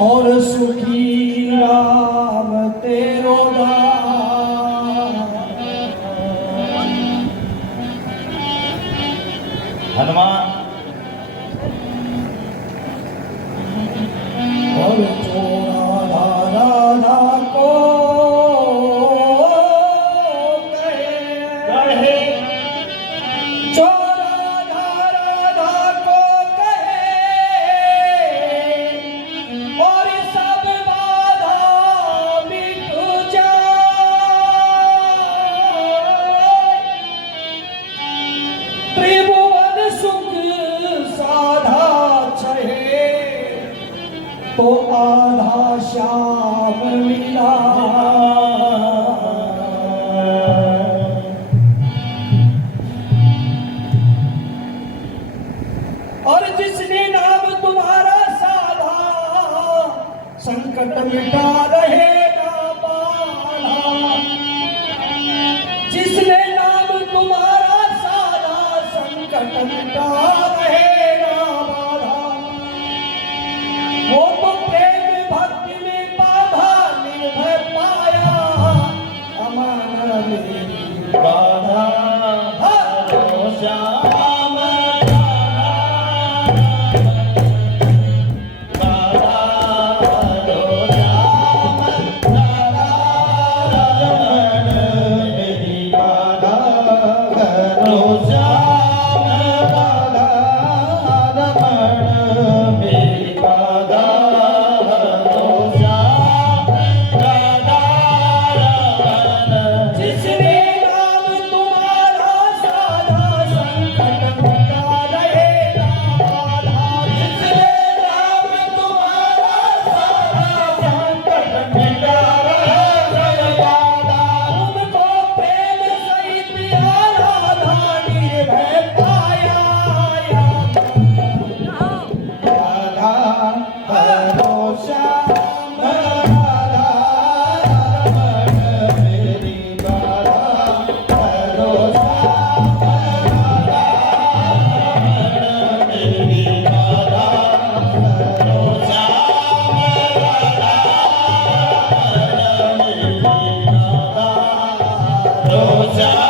और सुखी राम तेरो दास। हनुमान और चोरा राधा को कहे चोरा राधा को कहे और सब बाधा मिट जाए। त्रिभुवन सुख साधा छहे तो आधा श्याम मिला। और जिसने नाम तुम्हारा साधा संकट मिटा रहेगा बाधा। जिसने नाम तुम्हारा साधा संकट मिटा रहेगा बाधा। वो तो प्रेम भक्ति में बाधा निर्भय पाया अमन मेरी बाधा। श्याम जिसने नाम तुम्हारा साधा संकट मिटा रहेगा बाधा। जिसने नाम तुम्हारा साधा संकट मिटा रहेगा बाधा। तुमको प्रेम सहित आराधा निर्भय पाया राधा हरो श्याम राधा रमण मेरी राधा हरो श्याम राधा रमण मेरी राधा हरो श्याम राधा रमण मेरी राधा हरो श्याम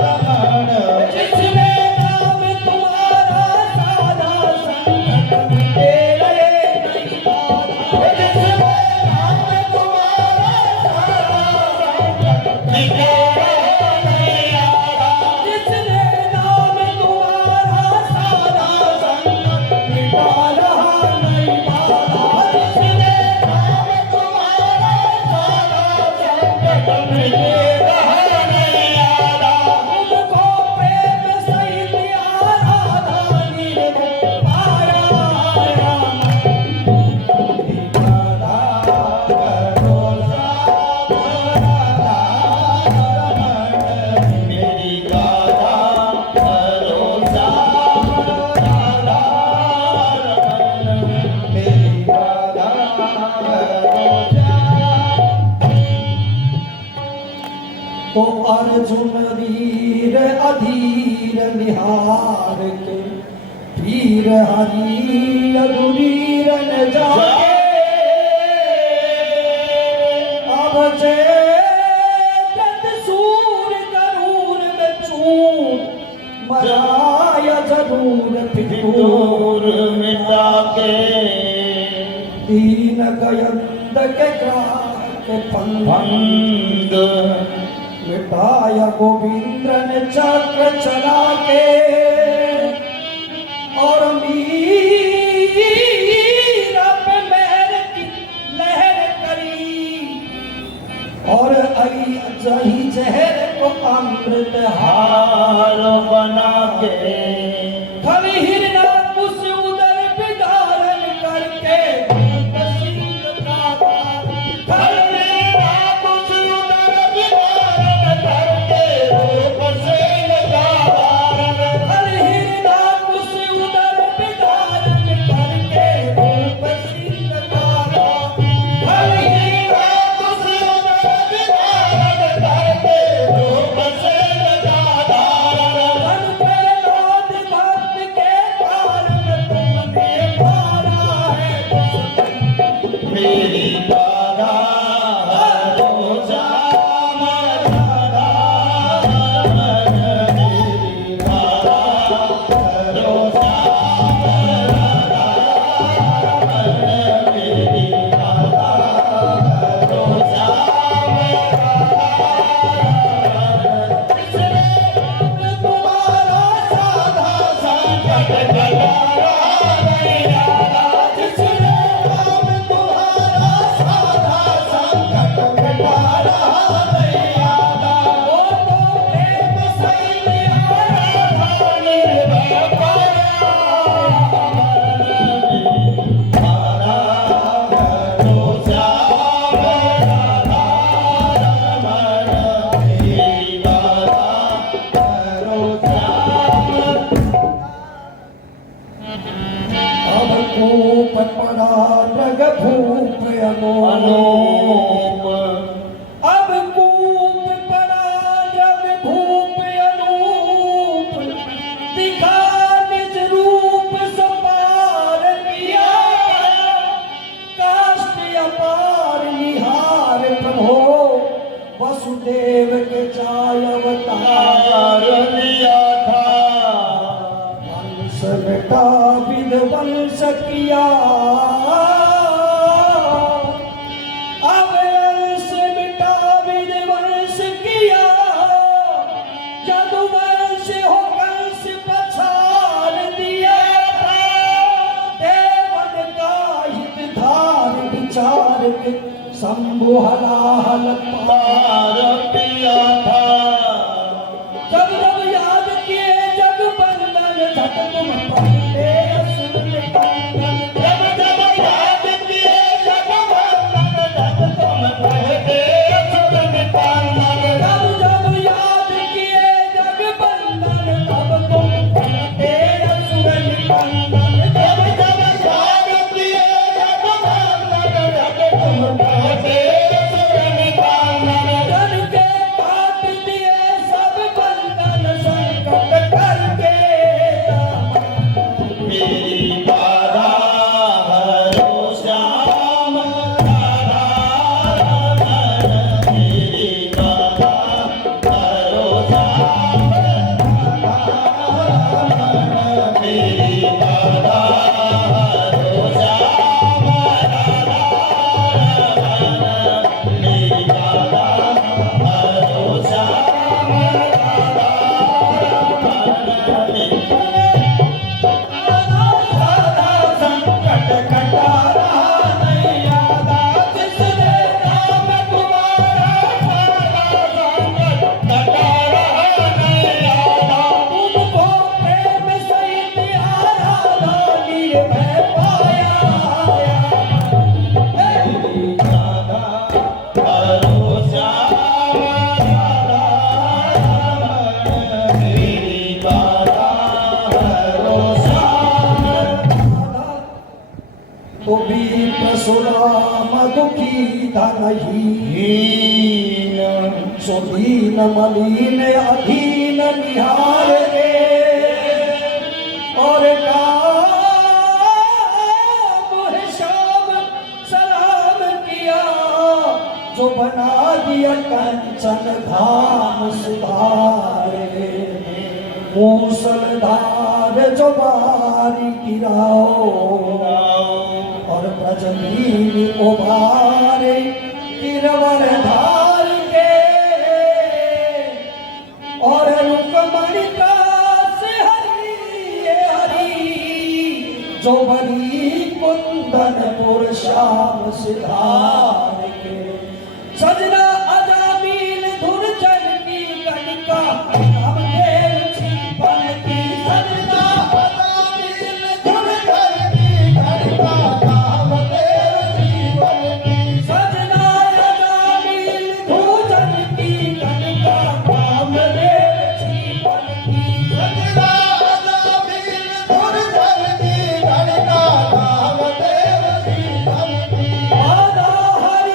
रमण। जिसने नाम तुम्हारा साधा संकट मिटे रहे नहीं बाधा। जिसने नाम तुम्हारा साधा संकट मिटे रहे नहीं बाधा। जिसने नाम तुम्हारा साधा संकट मिटा रहा नहीं बाधा। जिसने नाम तुम्हारा साधा संकट मिटे रहा नहीं आधा। तुमको प्रेम सहित आराधा निर्भय पाया राधा करो श्याम राधा रमण मेरी राधा करो श्याम राधा रमण मेरी राधा करो श्याम। तो अर्जुन वीर अधीर निहार के वीर हरि अधुरीर न जाके। अब जय सूर करूर में चूर मराया जरूर फितूर। दूर मिटा के दीन गयंद के ग्राह के फंद बंद मिटाया गोविंद्र ने चक्र चला के। और मीरा पे मेहर की लहर करी और आई जही जहर को अमृत हार बना के खल हिरना कुछ उदर विदारण करके तसील का खल हिरना कुछ उदर विदारण करके रूप से लगा खल भूप पड़ा मृग भूप अनूप अनूप अब कूप पड़ा मृग भूप अनूप दिखा निज रूप सपार किया काष्ठ अपार निहार प्रभो वसुदेव के चाय अवतार तार लिया था वंश बेटा विध वंश किया अब अंश बेटा विध वंश किया जदु वंश हो कंस पछाड़ दिया था देवन का हित धार विचार के शंभु हलाहल तार पिया था जब जब याद किए जग बंधन झट तुम पलटे असुर निकंदन जब जब याद किए जग बंधन जग तुम पलटे असुर निकंदन जब जब याद किए जग बंधन तब तुम पलटे असुर निकंदन जब जब याद किए जग बंधन जग तुम पलटे असुर निकंदन जन के काट दिए सब बंधन संकट करके मेरी बाधा हरो श्याम राधा रमण मेरी बाधा हरो श्याम राधा रमण मेरी बाधा हरो श्याम राधा रमण मेरी बाधा हरो श्याम राधा रमण सादा संकट कटा रहा नहीं यादा जिसने नाम तुम्हारा सादा संकट कटा रहा नहीं यादा तुमको प्रेम सहित आराधा निर्भय पाया मेरी राधा हरो श्याम राधा रमण मेरी बाधा हरो श्याम तो भी प्रसुराम दुखी धनहीन हीन सुदीन मलिन अधीन निहार रे और काम है शाम सलाम किया जो बना दिया कंचन धाम सुधारे मूसलधार जो बारी गिराओ और प्रजनीनी उबारे गिरवर धार के और रुकमणि का से हरि ये हरि जो बरी कुंदनपुर श्याम सिधार के सजना अजामीन धुर जन की कनिका हम देव छिपन की सजना अजामीन धुर जन की कनिका हम देव जीवन की सजना अजामीन धुर जन की कनिका हम देव जीवन की सजना अजामीन धुर जन की कनिका हम देव जीवन की आधा हरि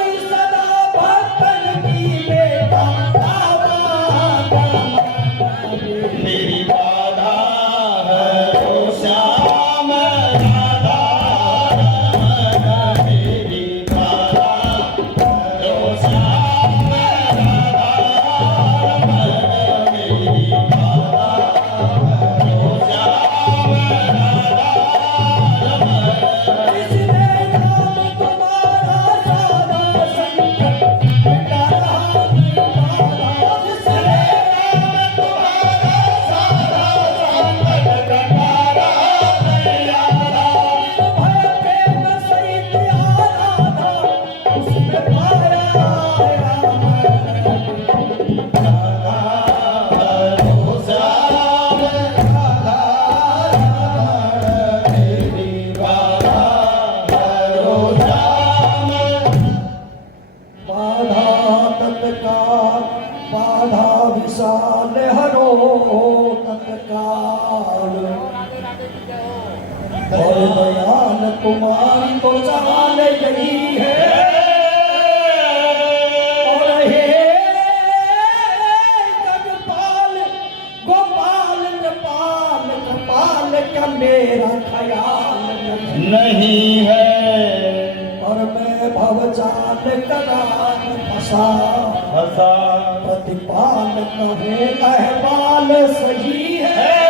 और दयाल कुमारी को चाल यही है और हे जगपाल गोपाल कृपाल कृपाल क्या मेरा ख्याल नहीं है और मैं भवजाल करान फंसा हसा प्रतिपाल कहे अहवाल सही है